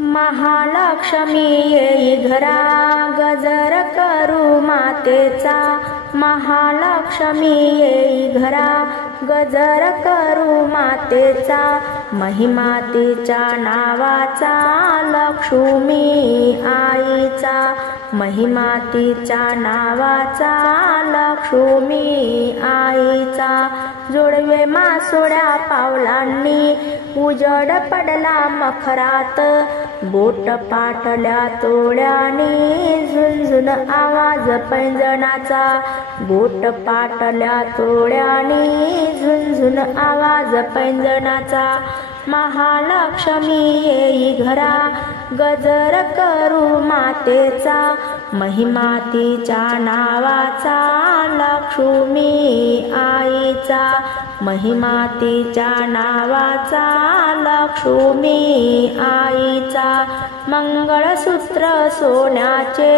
महालक्ष्मी येई घरा गजर करू मातेचा। महालक्ष्मी येई घरा गजर करू मातेचा। महिमा तिच्या नावाचा लक्ष्मी आईचा। महिमा तिच्या नावाचा लक्ष्मी आईचा। जोडवे मासोड्या पावलांनी उजड पडला मखरात। बोट पाटल्या तोड्याने झुंझुन आवाज पैंजणाचा। बोट पाटल्या तोड्याने झुंझुन आवाज पैंजणाचा। महालक्ष्मी येई घरा गजर करू मातेचा। महिमा तिच्या नावाचा लक्ष्मी आईचा। महिमा तिच्या नावाचा लक्ष्मी आईचा। मंगळसूत्र सोन्याचे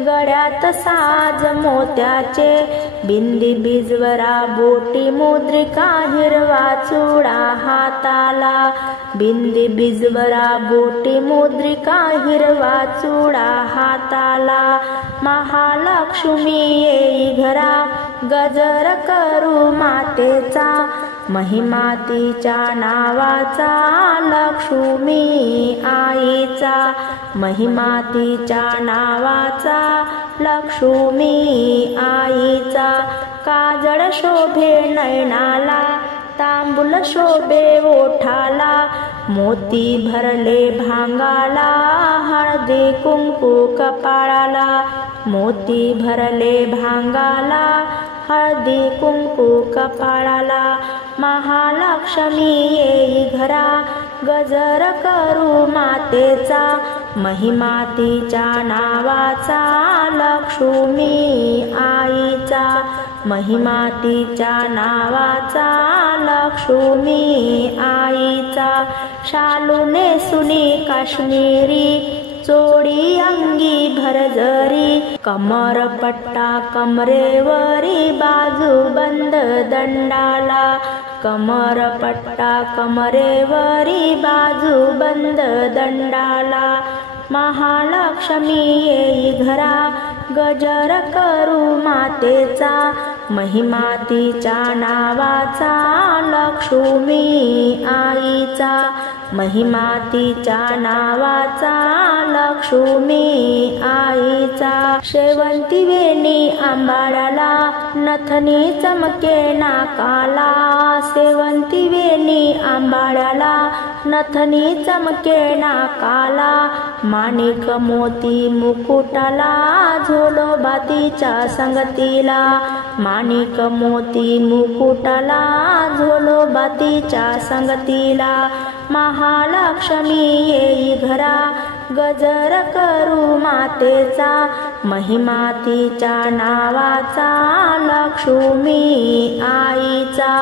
गळ्यात साज मोत्याचे। बिंदी बिजवरा बोटी मुद्रिका हिरवा चुडा हाताला। बिंदी बिजवरा बोटी मुद्रिका हिरवा चुडा हाताला। महालक्ष्मी येई घरा गजर करू मातेचा। महिमा तिच्या नावाचा लक्ष्मी आईचा। महिमा तिच्या नावाचा लक्ष्मी आईचा। काजळ शोभे नयनाला तांबूल शोभे ओठाला। मोती भरले भांगाला हळदी कुंकू कपाळाला। मोती भरले भांगाला हळदी कुंकू कपाळाला। महालक्ष्मी येई घरा गजर करू मातेचा। महिमा तिच्या नावाचा लक्ष्मी आईचा। महिमा तिच्या नावाचा लक्ष्मी आईचा। शालू नेसुनी काश्मीरी चोडी अंगी भरजरी। कमर पट्टा कमरेवरी बाजू बंद दंडाला। कमर पट्टा कमरेवरी बाजू बंद दंडाला। महालक्ष्मी येई घरा गजर करू मातेचा। महिमा तिच्या नावाचा लक्ष्मी आईचा। महिमा तिच्या नावाचा लक्ष्मी आईचा। शेवंती वेणी आंबाड्याला नथनी चमके नाकाला। शेवंती वेणी आंबाड्याला नथनी चमके नाकाला। माणिक मोती मुकुटाला झोलोबा तिच्या संगतीला। माणिक मोती मुकुटाला झोलोबा तिच्या संगतीला। महालक्ष्मी येई घरा गजर करू मातेचा। महिमा तिच्या नावाचा लक्ष्मी आईचा।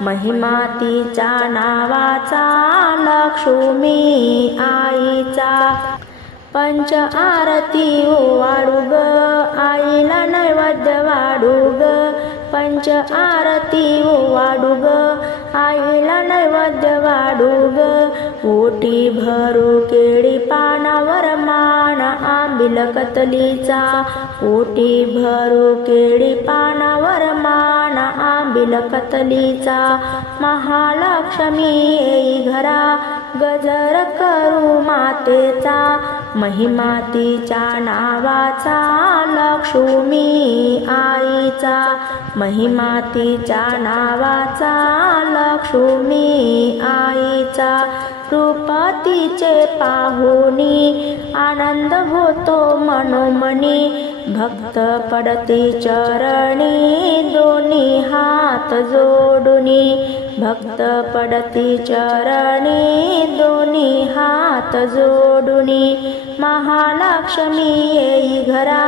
महिमा तिच्या नावाचा लक्ष्मी आईचा। पंच आरती वाढू ग आईला नैवेद्य वाढू ग। पंच आरती वाढू ग आईला नैवेद्य वाढू ग। ओटी भरू केळी पानावर मान आंबील कतलीचा। ओटी भरू केळी पानावर मान आंबील कतलीचा। महालक्ष्मी येई घरा गजर करू मातेचा। महिमा तिच्या नावाचा लक्ष्मी आईचा। महिमा तिच्या नावाचा लक्ष्मी आईचा। रूप तिचे पाहुनी आनंद होतो मनोमनी। भक्त पडती चरणी दोन्ही हात जोडुनी। भक्त पडती चरणी दोन्ही हात जोडुनी। महालक्ष्मी येई घरा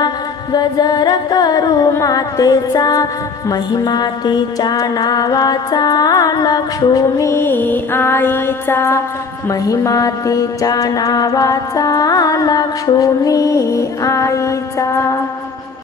गजर करू मातेचा। महिमा तिच्या नावाचा लक्ष्मी आईचा। महिमा तिच्या नावाचा लक्ष्मी आईचा।